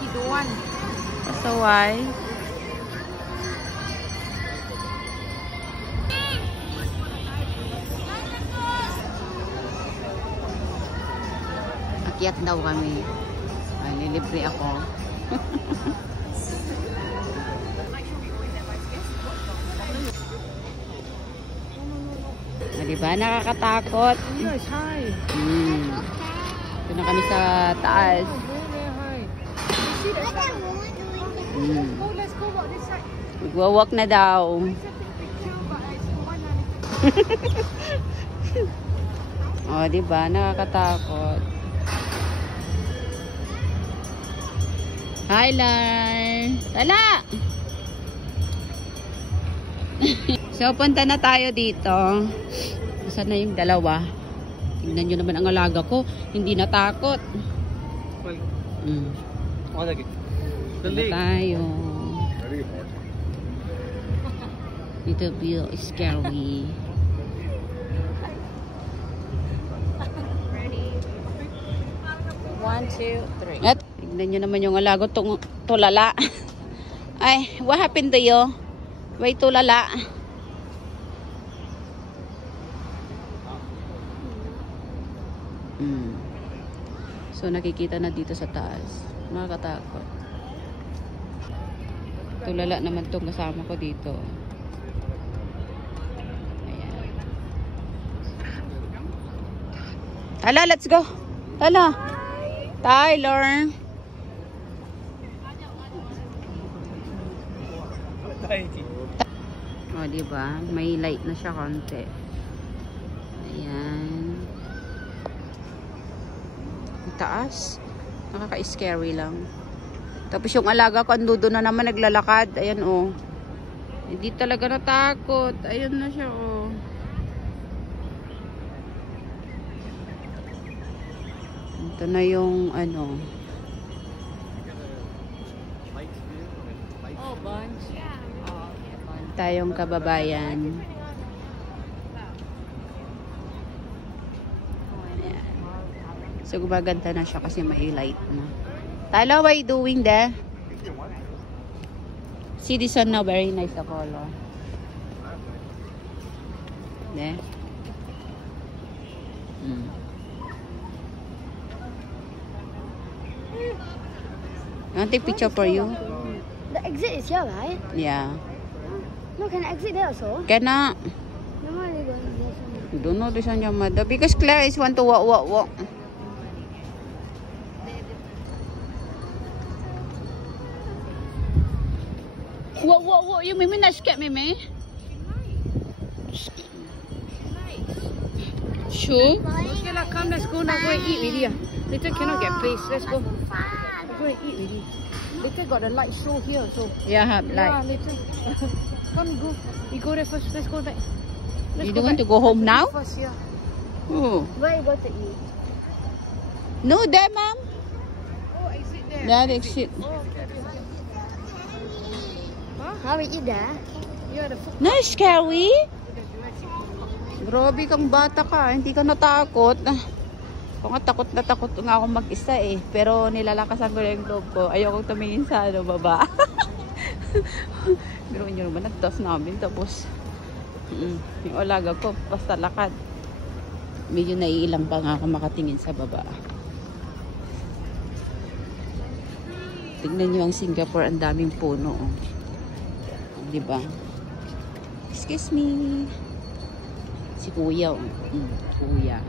he don't want. So why? Akyat daw kami. Ay, nilibre ako. Diba? Nakakatakot. It's high. Ito na kami sa taas. Very high. Oh, let's go walk this side. Magwawalk na daw. Oh, diba? Nakakatakot. Hi, Lan! Tala! So, punta na tayo dito. Saan na yung dalawa? Tingnan nyo naman ang alaga ko. Hindi natakot. Punta tayo. Little bit scary. Ready? 1, 2, 3. At tingnan nyo naman yung alaga. Tulala. Ay, what happened to you? Why tulala? So nakikita na dito sa taas. Nakakatakot. Tulala naman tong kasama ko dito. Ayan. Hala, let's go. Hala. Tyler. O, diba? May light na siya konti. Ayan. Taas. Nakaka-scary lang. Tapos yung alaga ko andudo na naman naglalakad. Ayan oh. Hindi talaga natakot. Ayan na siya oh. Ito na yung ano. Oh, bunch. Tayong kababayan. So, gumaganda na siya kasi may light na. Tyler, what are you doing there? See this one now, very nice the color. There. I want to take picture for you. The exit is here, right? Yeah. No, can I exit there also? Cannot. No, why are they going there? Don't know this one your mother. Because Claire is want to walk. Whoa. You Mimi not scared, Mimi? Sure? Okay, like, come, let's go now. Go and eat with you. Later cannot get place. Let's go. Go and eat with you. Later got the light show here, so. Yeah, have Yeah, light. later. Come, go. We go there first. Let's go back. Let's You go don't want back. to go home Let's now? eat first, yeah. Oh. Where you go to eat? No, there, ma'am. Oh, exit there. There, exit. Oh, okay. How we eat there? Yeah, the food. No, scary. Grabe kang bata ka. Hindi ka natakot. Kung nga takot na takot nga ako mag-isa eh. Pero nilalakasan ko na yung loob ko. Ayoko tumingin sa baba. Pero nyo naman, nagtas namin. Tapos, yung alaga ko, basta lakad. Medyo naiilang pa nga ako makatingin sa baba. Tignan nyo ang Singapore. Ang daming puno. Oh. Diba? Excuse me. Si Kuya. Kuya.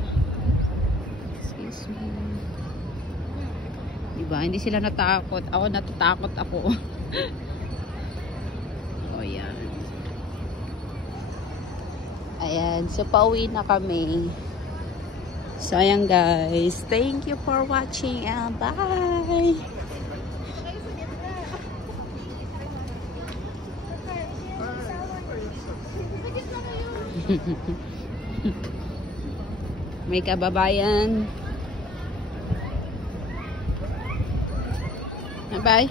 Excuse me. Diba? Hindi sila natakot. Ako natatakot ako. O yan. Ayan. So, pauwi na kami. So, ayan guys. Thank you for watching and bye! May kababayan. Bye-bye.